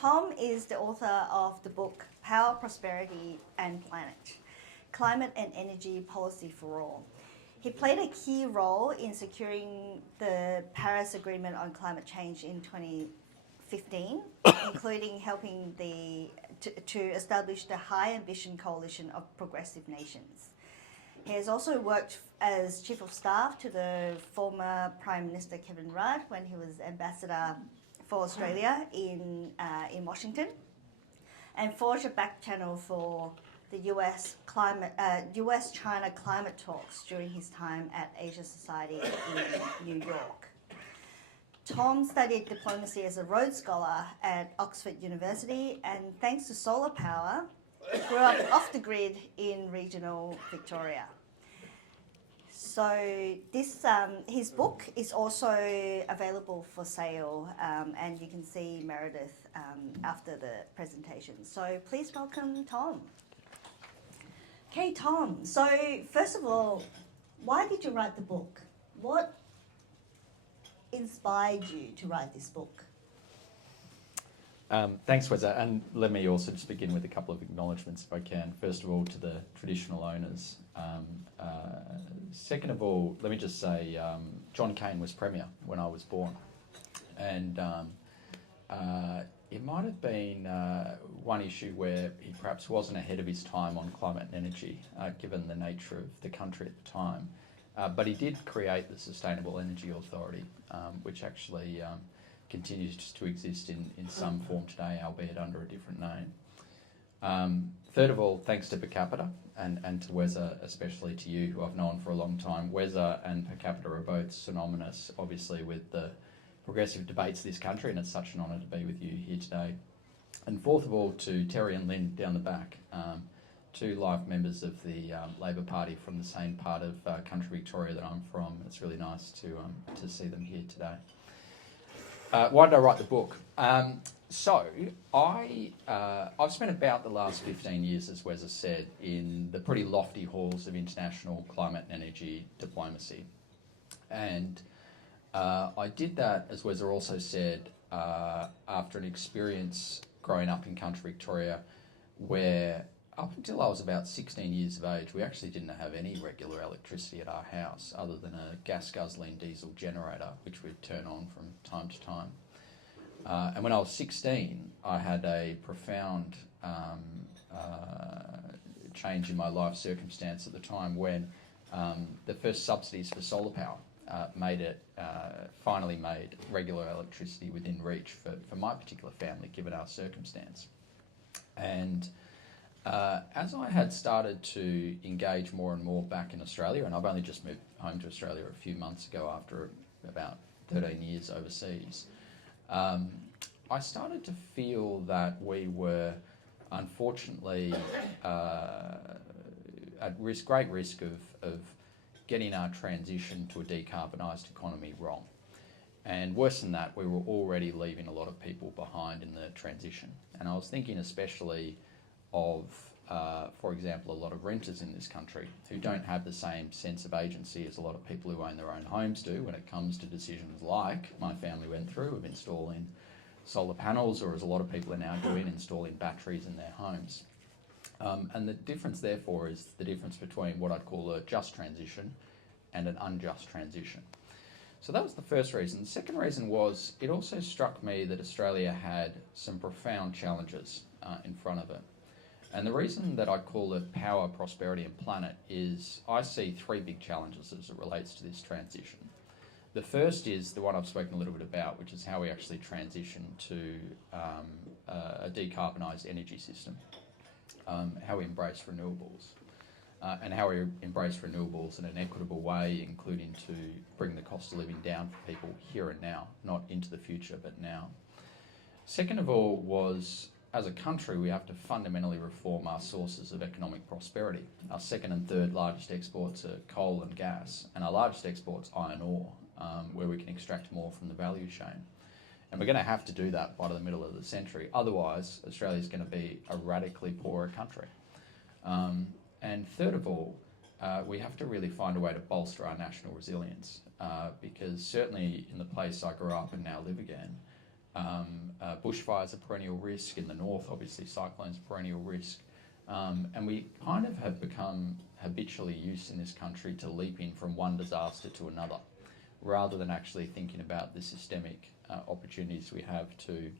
Thom is the author of the book Power, Prosperity and Planet, Climate and Energy Policy for All. He played a key role in securing the Paris Agreement on climate change in 2015, including helping to establish the High Ambition Coalition of Progressive Nations. He has also worked as Chief of Staff to the former Prime Minister Kevin Rudd when he was Ambassador for Australia in Washington, and forged a back channel for the US-China climate talks during his time at Asia Society in New York. Thom studied diplomacy as a Rhodes Scholar at Oxford University, and thanks to solar power, grew up off the grid in regional Victoria. So his book is also available for sale, and you can see Meredith after the presentation. So please welcome Thom. Okay, Thom. So first of all, why did you write the book? What inspired you to write this book? Thanks, Weza, and let me also just begin with a couple of acknowledgements if I can. First of all, to the traditional owners. Second of all, let me just say John Cain was Premier when I was born, and it might have been one issue where he perhaps wasn't ahead of his time on climate and energy, given the nature of the country at the time. But he did create the Sustainable Energy Authority, which actually continues to exist in some form today, albeit under a different name. Third of all, thanks to Capita and to Weza, especially to you, who I've known for a long time. Weza and Capita are both synonymous, obviously, with the progressive debates of this country, and it's such an honour to be with you here today. And fourth of all, to Terry and Lynn down the back, two life members of the Labor Party from the same part of country Victoria that I'm from. It's really nice to see them here today. Why did I write the book? So I've spent about the last 15 years, as Weza said, in the pretty lofty halls of international climate and energy diplomacy. And I did that, as Weza also said, after an experience growing up in country Victoria where up until I was about 16 years of age, we actually didn't have any regular electricity at our house other than a gas-guzzling diesel generator, which we'd turn on from time to time. And when I was 16, I had a profound change in my life circumstance at the time when the first subsidies for solar power finally made regular electricity within reach for my particular family, given our circumstance. And as I had started to engage more and more back in Australia, and I've only just moved home to Australia a few months ago after about 13 years overseas, I started to feel that we were unfortunately at great risk of getting our transition to a decarbonised economy wrong. And worse than that, we were already leaving a lot of people behind in the transition. And I was thinking especially of, for example, a lot of renters in this country who don't have the same sense of agency as a lot of people who own their own homes do when it comes to decisions like my family went through of installing solar panels, or as a lot of people are now doing, installing batteries in their homes. And the difference, therefore, is the difference between what I'd call a just transition and an unjust transition. So that was the first reason. The second reason was it also struck me that Australia had some profound challenges in front of it. And the reason that I call it Power, Prosperity and Planet is I see three big challenges as it relates to this transition. The first is the one I've spoken a little bit about, which is how we actually transition to a decarbonised energy system, how we embrace renewables, and how we embrace renewables in an equitable way, including to bring the cost of living down for people here and now, not into the future, but now. Second of all was, as a country, we have to fundamentally reform our sources of economic prosperity. Our second and third largest exports are coal and gas, and our largest export's iron ore, where we can extract more from the value chain. And we're going to have to do that by the middle of the century. Otherwise, Australia's going to be a radically poorer country. And third of all, we have to really find a way to bolster our national resilience, because certainly in the place I grew up and now live again, Bushfires are perennial risk. In the north, obviously, cyclones are perennial risk. And we kind of have become habitually used in this country to leaping from one disaster to another, rather than actually thinking about the systemic opportunities we have to,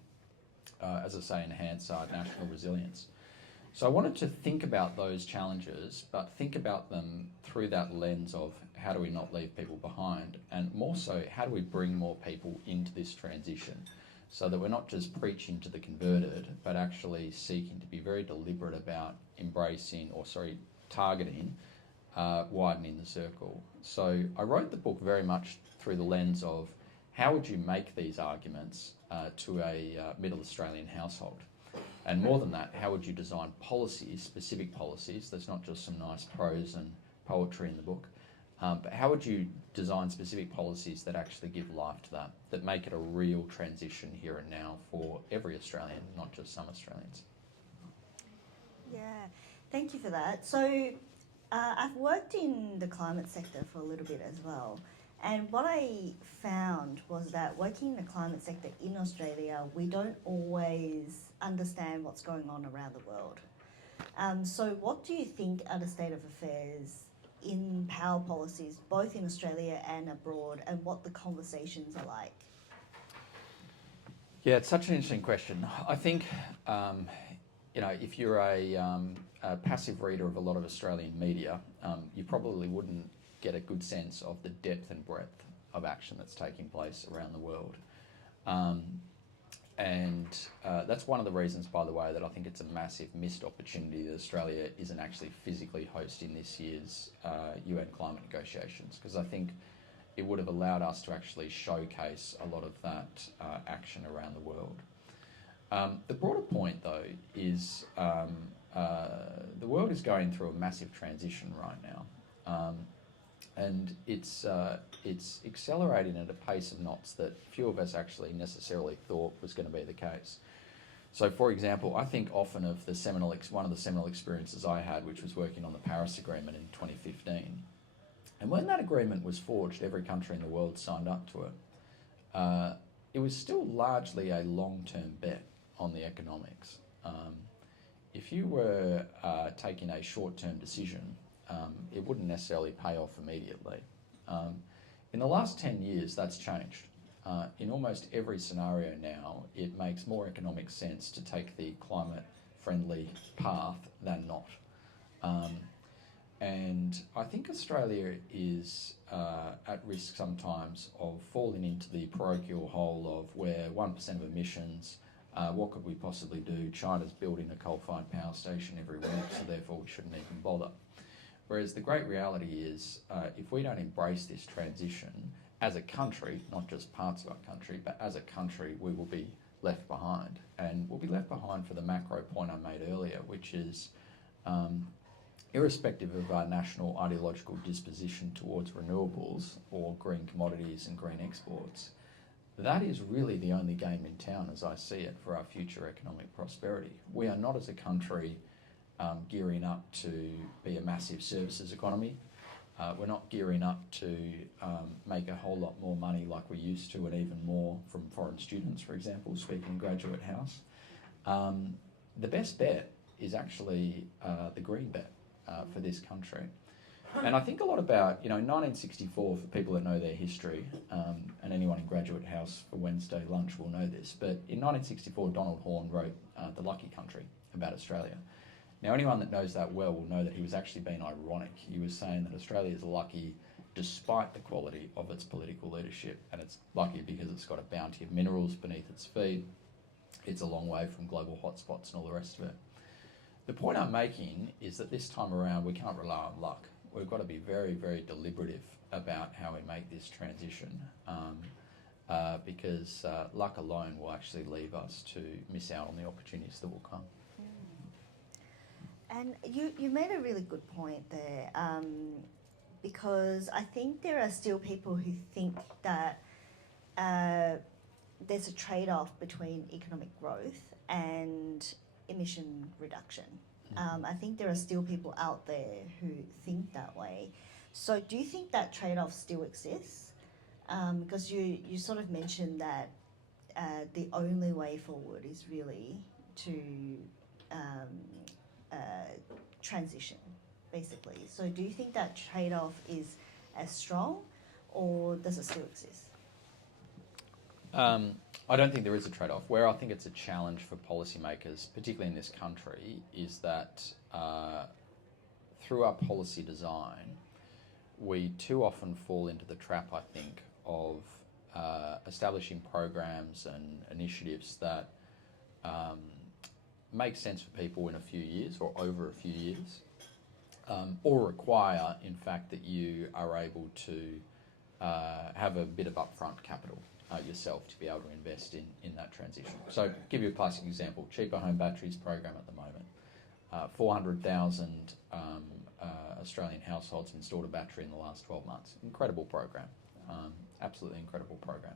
as I say, enhance our national resilience. So I wanted to think about those challenges, but think about them through that lens of how do we not leave people behind, and more so, how do we bring more people into this transition so that we're not just preaching to the converted, but actually seeking to be very deliberate about targeting widening the circle. So I wrote the book very much through the lens of how would you make these arguments to a middle Australian household? And more than that, how would you design policies, specific policies? There's not just some nice prose and poetry in the book, but how would you design specific policies that actually give life to that make it a real transition here and now for every Australian, not just some Australians? Yeah, thank you for that. So I've worked in the climate sector for a little bit as well. And what I found was that working in the climate sector in Australia, we don't always understand what's going on around the world. So what do you think are the state of affairs in power policies, both in Australia and abroad, and what the conversations are like? Yeah, it's such an interesting question. I think, if you're a passive reader of a lot of Australian media, you probably wouldn't get a good sense of the depth and breadth of action that's taking place around the world. And that's one of the reasons, by the way, that I think it's a massive missed opportunity that Australia isn't actually physically hosting this year's UN climate negotiations, because I think it would have allowed us to actually showcase a lot of that action around the world. The broader point, though, is the world is going through a massive transition right now. And it's accelerating at a pace of knots that few of us actually necessarily thought was going to be the case. So, for example, I think often of one of the seminal experiences I had, which was working on the Paris Agreement in 2015. And when that agreement was forged, every country in the world signed up to it. It was still largely a long-term bet on the economics. If you were taking a short-term decision, it wouldn't necessarily pay off immediately. In the last 10 years, that's changed. In almost every scenario now, it makes more economic sense to take the climate-friendly path than not. And I think Australia is at risk sometimes of falling into the parochial hole of where 1% of emissions, what could we possibly do? China's building a coal-fired power station every week, so therefore we shouldn't even bother. Whereas the great reality is, if we don't embrace this transition as a country, not just parts of our country, but as a country, we will be left behind. And we'll be left behind for the macro point I made earlier, which is irrespective of our national ideological disposition towards renewables or green commodities and green exports, that is really the only game in town, as I see it, for our future economic prosperity. We are not, as a country, gearing up to be a massive services economy. We're not gearing up to make a whole lot more money like we used to, and even more from foreign students, for example, speaking Graduate House. The best bet is actually the green bet for this country. And I think a lot about, in 1964, for people that know their history, and anyone in Graduate House for Wednesday lunch will know this, but in 1964, Donald Horne wrote The Lucky Country about Australia. Now, anyone that knows that well will know that he was actually being ironic. He was saying that Australia is lucky despite the quality of its political leadership, and it's lucky because it's got a bounty of minerals beneath its feet. It's a long way from global hotspots and all the rest of it. The point I'm making is that this time around we can't rely on luck. We've got to be very, very deliberative about how we make this transition, because luck alone will actually leave us to miss out on the opportunities that will come. And you made a really good point there, because I think there are still people who think that there's a trade-off between economic growth and emission reduction. I think there are still people out there who think that way. So do you think that trade-off still exists? Because you sort of mentioned that the only way forward is really to transition, basically. So do you think that trade-off is as strong, or does it still exist? I don't think there is a trade-off. Where I think it's a challenge for policymakers, particularly in this country, is that through our policy design, we too often fall into the trap, I think, of establishing programs and initiatives that make sense for people in a few years or over a few years, or require, in fact, that you are able to have a bit of upfront capital yourself to be able to invest in that transition. So, give you a classic example: Cheaper Home Batteries program at the moment. 400,000 Australian households have installed a battery in the last 12 months. Incredible program, absolutely incredible program.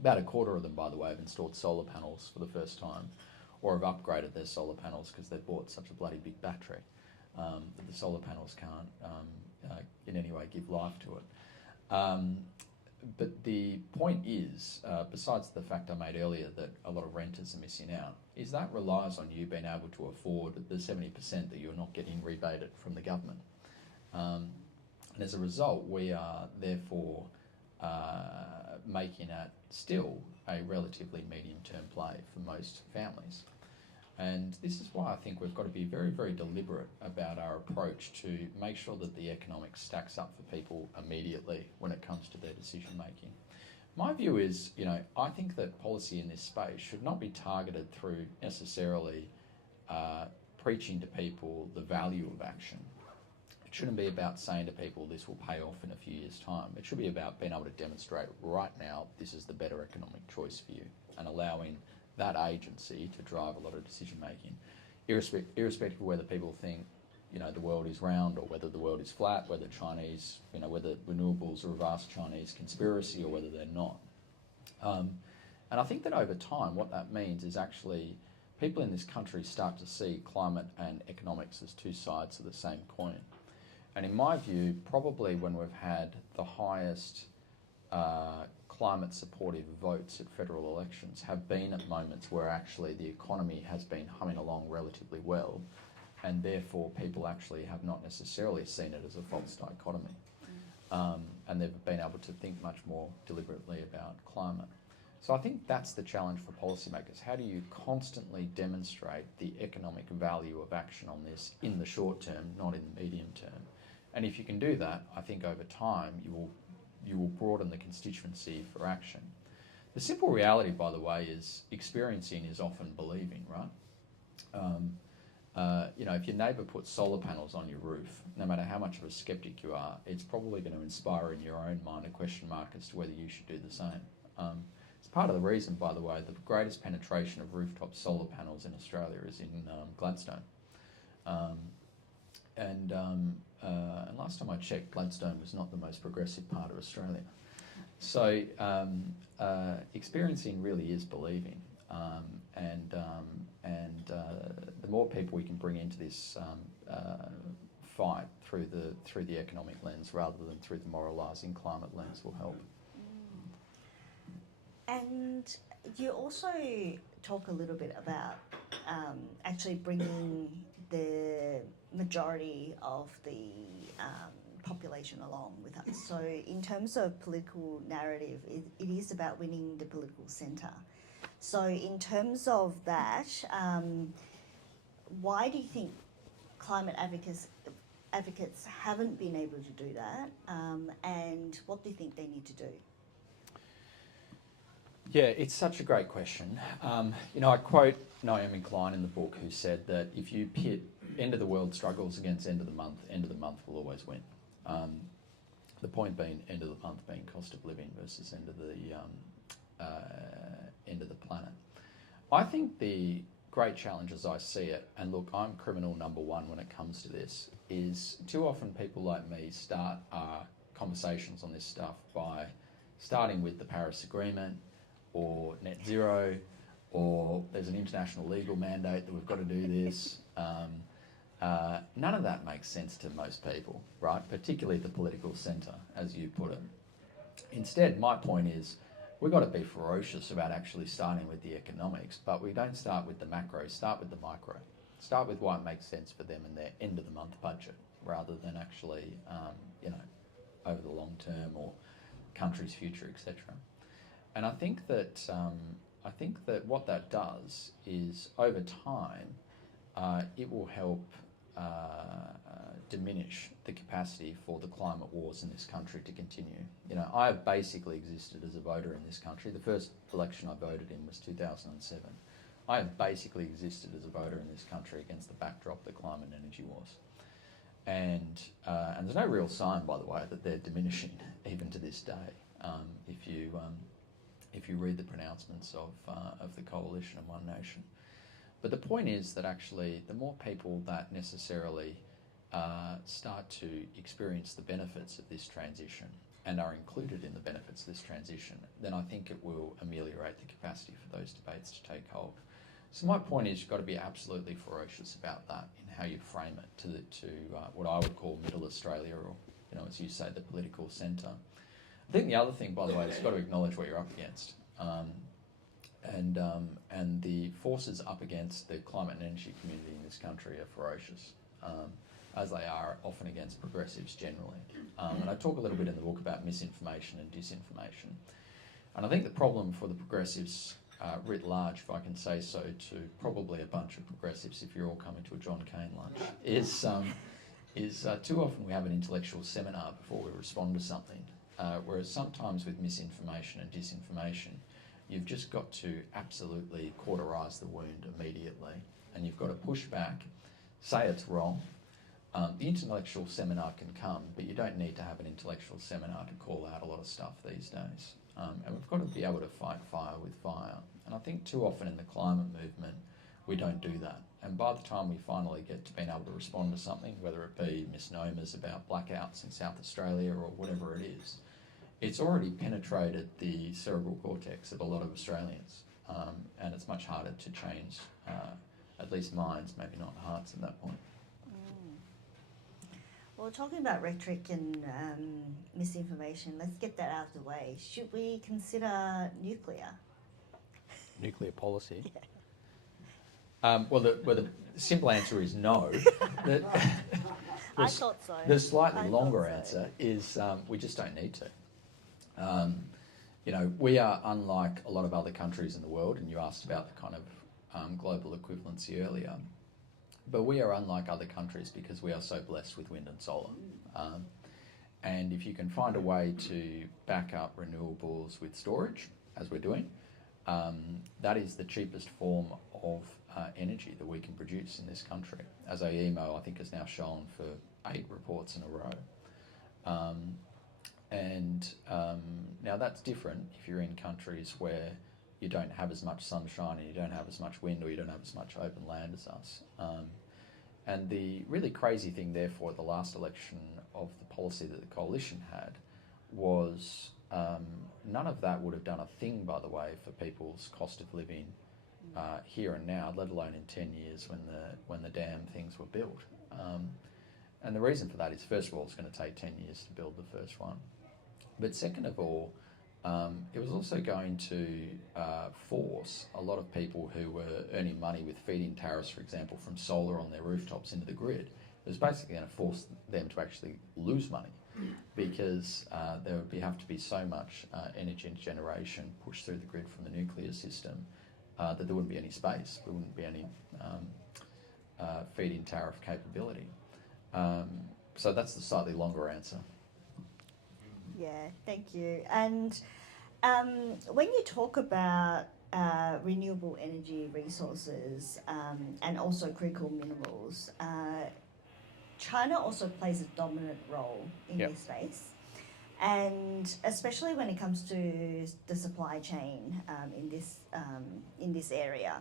About a quarter of them, by the way, have installed solar panels for the first time, or have upgraded their solar panels because they've bought such a bloody big battery that the solar panels can't in any way give life to it. But the point is, besides the fact I made earlier that a lot of renters are missing out, is that relies on you being able to afford the 70% that you're not getting rebated from the government. And as a result, we are therefore making it still a relatively medium-term play for most families. And this is why I think we've got to be very, very deliberate about our approach to make sure that the economics stacks up for people immediately when it comes to their decision making. My view is, I think that policy in this space should not be targeted through necessarily preaching to people the value of action. It shouldn't be about saying to people this will pay off in a few years' time. It should be about being able to demonstrate right now this is the better economic choice for you, and allowing that agency to drive a lot of decision making, irrespective of whether people think, the world is round, or whether the world is flat, whether Chinese, whether renewables are a vast Chinese conspiracy or whether they're not. And I think that over time, what that means is actually people in this country start to see climate and economics as two sides of the same coin. And in my view, probably when we've had the highest climate supportive votes at federal elections have been at moments where actually the economy has been humming along relatively well, and therefore people actually have not necessarily seen it as a false dichotomy. And they've been able to think much more deliberately about climate. So I think that's the challenge for policymakers. How do you constantly demonstrate the economic value of action on this in the short term, not in the medium term? And if you can do that, I think over time you will broaden the constituency for action. The simple reality, by the way, is experiencing is often believing, right? If your neighbour puts solar panels on your roof, no matter how much of a sceptic you are, it's probably going to inspire in your own mind a question mark as to whether you should do the same. It's part of the reason, by the way, the greatest penetration of rooftop solar panels in Australia is in Gladstone. And last time I checked, Gladstone was not the most progressive part of Australia. So experiencing really is believing, and the more people we can bring into this fight through the economic lens rather than through the moralising climate lens will help. And you also talk a little bit about actually bringing the majority of the population along with us. So in terms of political narrative, it is about winning the political centre. So in terms of that, why do you think climate advocates haven't been able to do that? And what do you think they need to do? Yeah, it's such a great question. I quote Naomi Klein in the book, who said that if you pit end of the world struggles against end of the month will always win. The point being end of the month being cost of living versus end of the planet. I think the great challenge as I see it, and look, I'm criminal number one when it comes to this, is too often people like me start conversations on this stuff by starting with the Paris Agreement, or net zero, or there's an international legal mandate that we've got to do this. None of that makes sense to most people, right? Particularly the political centre, as you put it. Instead, my point is, we've got to be ferocious about actually starting with the economics, but we don't start with the macro, start with the micro. Start with what makes sense for them in their end of the month budget, rather than actually, over the long term or country's future, etc. And I think that what that does is, over time, it will help diminish the capacity for the climate wars in this country to continue. I have basically existed as a voter in this country. The first election I voted in was 2007. I have basically existed as a voter in this country against the backdrop of the climate and energy wars. And there's no real sign, by the way, that they're diminishing even to this day. If you read the pronouncements of the coalition and One Nation. But the point is that actually the more people that necessarily start to experience the benefits of this transition and are included in the benefits of this transition, then I think it will ameliorate the capacity for those debates to take hold. So my point is, you've got to be absolutely ferocious about that in how you frame it to what I would call middle Australia, or as you say, the political centre. I think the other thing, by the way, is you've got to acknowledge what you're up against. And the forces up against the climate and energy community in this country are ferocious, as they are often against progressives generally. And I talk a little bit in the book about misinformation and disinformation. And I think the problem for the progressives writ large, if I can say so, to probably a bunch of progressives, if you're all coming to a John Cain lunch, is too often we have an intellectual seminar before we respond to something, whereas sometimes with misinformation and disinformation, you've just got to absolutely cauterise the wound immediately, and you've got to push back, say it's wrong. The intellectual seminar can come, but you don't need to have an intellectual seminar to call out a lot of stuff these days. And we've got to be able to fight fire with fire. And I think too often in the climate movement, we don't do that. And by the time we finally get to being able to respond to something, whether it be misnomers about blackouts in South Australia or whatever it is, it's already penetrated the cerebral cortex of a lot of Australians. And it's much harder to change, at least minds, maybe not hearts at that point. Well, talking about rhetoric and misinformation, let's get that out of the way. Should we consider nuclear? Nuclear policy? Yeah. Well, the simple answer is no. I thought so. The slightly longer answer is we just don't need to. We are unlike a lot of other countries in the world, and you asked about the kind of global equivalency earlier. But we are unlike other countries because we are so blessed with wind and solar. And if you can find a way to back up renewables with storage, as we're doing, that is the cheapest form of energy that we can produce in this country. As AEMO, I think, has now shown for 8 reports in a row. Now that's different if you're in countries where you don't have as much sunshine and you don't have as much wind, or you don't have as much open land as us. And the really crazy thing, therefore, at the last election of the policy that the coalition had was none of that would have done a thing, by the way, for people's cost of living here and now, let alone in 10 years when the damn things were built. And the reason for that is, first of all, it's going to take 10 years to build the first one. But second of all, it was also going to force a lot of people who were earning money with feed-in tariffs, for example, from solar on their rooftops into the grid. It was basically going to force them to actually lose money, because there would have to be so much energy generation pushed through the grid from the nuclear system that there wouldn't be any space. There wouldn't be any feed-in tariff capability. So that's the slightly longer answer. Yeah, thank you. And when you talk about renewable energy resources and also critical minerals, China also plays a dominant role in this space. And especially when it comes to the supply chain in this area,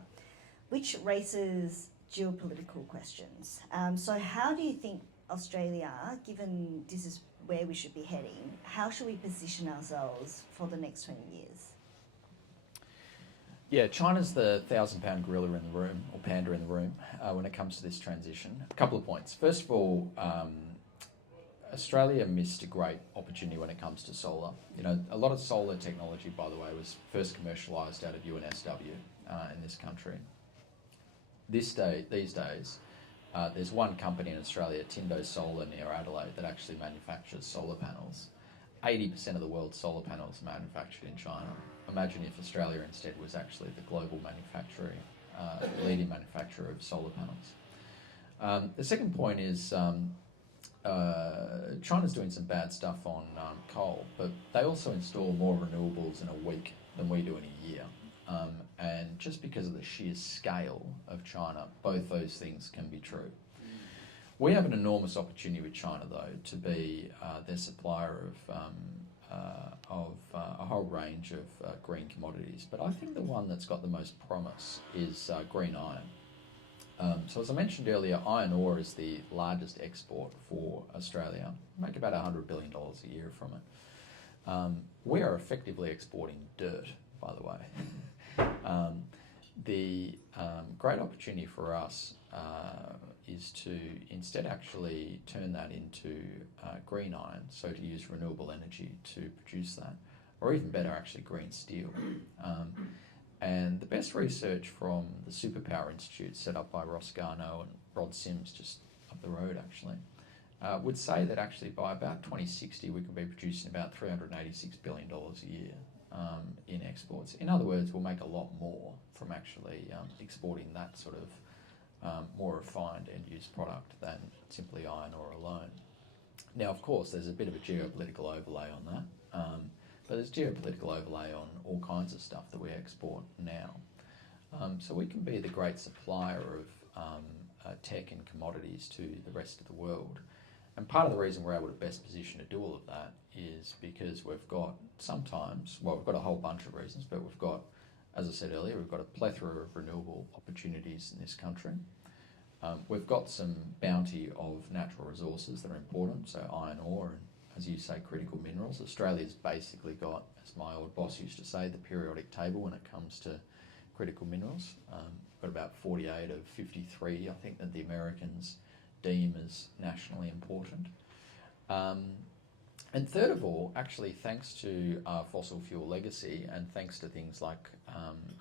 which raises geopolitical questions. So how do you think Australia, given this is where we should be heading, how should we position ourselves for the next 20 years? Yeah, China's the 1,000-pound gorilla in the room, or panda in the room, when it comes to this transition. A couple of points. First of all, Australia missed a great opportunity when it comes to solar. You know, a lot of solar technology, by the way, was first commercialised out of UNSW in this country. These days, there's one company in Australia, Tindo Solar near Adelaide, that actually manufactures solar panels. 80% of the world's solar panels are manufactured in China. Imagine if Australia instead was actually the global leading manufacturer of solar panels. The second point is China's doing some bad stuff on coal, but they also install more renewables in a week than we do in a year. And just because of the sheer scale of China, both those things can be true. We have an enormous opportunity with China, though, to be their supplier of a whole range of green commodities. But I think the one that's got the most promise is green iron. So as I mentioned earlier, iron ore is the largest export for Australia. We make about $100 billion a year from it. We are effectively exporting dirt, by the way. The great opportunity for us is to instead actually turn that into green iron, so to use renewable energy to produce that, or even better, actually green steel. And the best research from the Superpower Institute set up by Ross Garnaut and Rod Sims, just up the road actually, would say that actually by about 2060 we could be producing about $386 billion a year in exports. In other words, we'll make a lot more from actually exporting that sort of more refined end-use product than simply iron ore alone. Now, of course, there's a bit of a geopolitical overlay on that, but there's geopolitical overlay on all kinds of stuff that we export now. So we can be the great supplier of tech and commodities to the rest of the world. And part of the reason we're able to best position to do all of that is because we've got we've got a whole bunch of reasons, but we've got, as I said earlier, we've got a plethora of renewable opportunities in this country. We've got some bounty of natural resources that are important, so iron ore and, as you say, critical minerals. Australia's basically got, as my old boss used to say, the periodic table when it comes to critical minerals. We've got about 48 of 53, I think, that the Americans deem as nationally important. And third of all, actually, thanks to our fossil fuel legacy and thanks to things like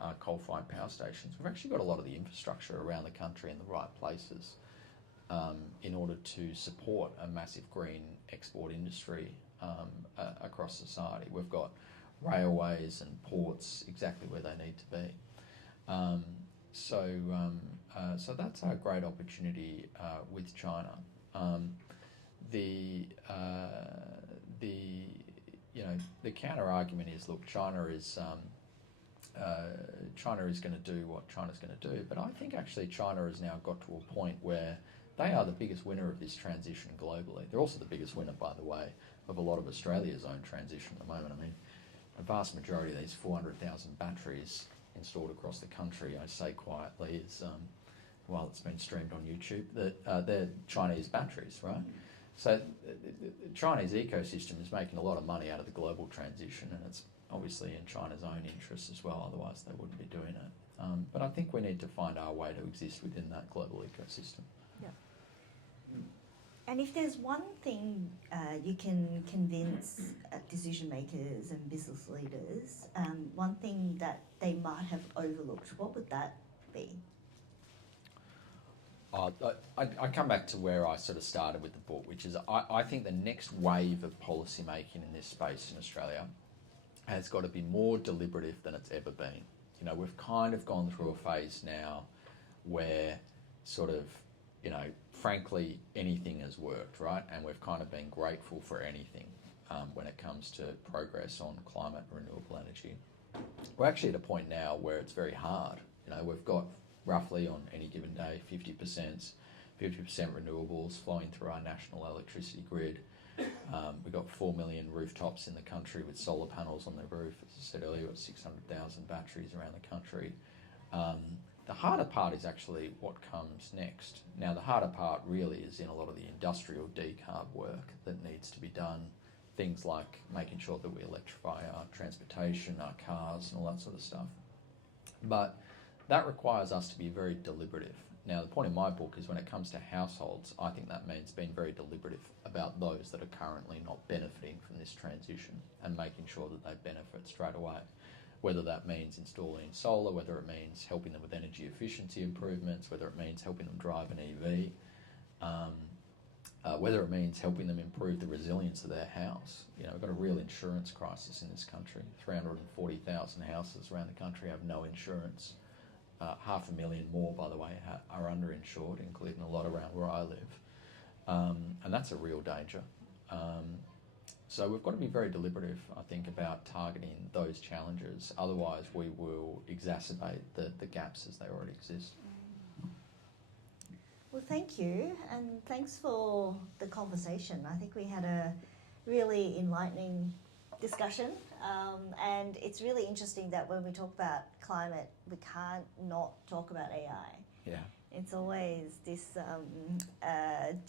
our coal-fired power stations, we've actually got a lot of the infrastructure around the country in the right places in order to support a massive green export industry across society. We've got railways and ports exactly where they need to be. So that's our great opportunity with China. The counter argument is, look, China is going to do what China's going to do, but I think actually China has now got to a point where they are the biggest winner of this transition globally. They're also the biggest winner, by the way, of a lot of Australia's own transition at the moment. I mean, a vast majority of these 400,000 batteries installed across the country, I say quietly, is while it's been streamed on YouTube, that they're Chinese batteries, right? So the Chinese ecosystem is making a lot of money out of the global transition, and it's obviously in China's own interests as well, otherwise they wouldn't be doing it. But I think we need to find our way to exist within that global ecosystem. Yeah. And if there's one thing you can convince decision makers and business leaders, one thing that they might have overlooked, what would that be? I come back to where I sort of started with the book, which is I think the next wave of policy making in this space in Australia has got to be more deliberative than it's ever been. You know, we've kind of gone through a phase now where sort of, you know, frankly, anything has worked, right? And we've kind of been grateful for anything when it comes to progress on climate and renewable energy. We're actually at a point now where it's very hard. You know, we've got roughly on any given day 50% renewables flowing through our national electricity grid. We've got 4 million rooftops in the country with solar panels on the roof. As I said earlier, we've got 600,000 batteries around the country. The harder part is actually what comes next. Now, the harder part really is in a lot of the industrial decarb work that needs to be done. Things like making sure that we electrify our transportation, our cars and all that sort of stuff. But That requires us to be very deliberative. Now, the point in my book is when it comes to households, I think that means being very deliberative about those that are currently not benefiting from this transition and making sure that they benefit straight away. Whether that means installing solar, whether it means helping them with energy efficiency improvements, whether it means helping them drive an EV, whether it means helping them improve the resilience of their house. You know, we've got a real insurance crisis in this country. 340,000 houses around the country have no insurance. 500,000 more, by the way, are underinsured, including a lot around where I live. And that's a real danger. So we've got to be very deliberative, I think, about targeting those challenges. Otherwise, we will exacerbate the gaps as they already exist. Well, thank you, and thanks for the conversation. I think we had a really enlightening discussion, and it's really interesting that when we talk about climate, we can't not talk about AI. Yeah. It's always this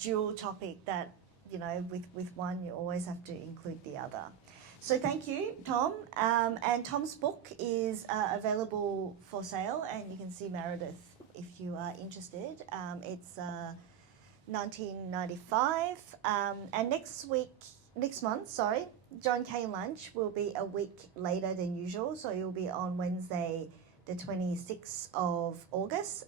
dual topic that, you know, with one you always have to include the other. So thank you, Thom. And Thom's book is available for sale, and you can see Meredith if you are interested. It's 1995, and next month, John Kane Lunch will be a week later than usual, so you'll be on Wednesday, the 26th of August.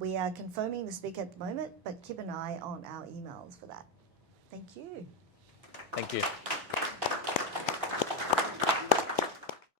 We are confirming the speaker at the moment, but keep an eye on our emails for that. Thank you. Thank you.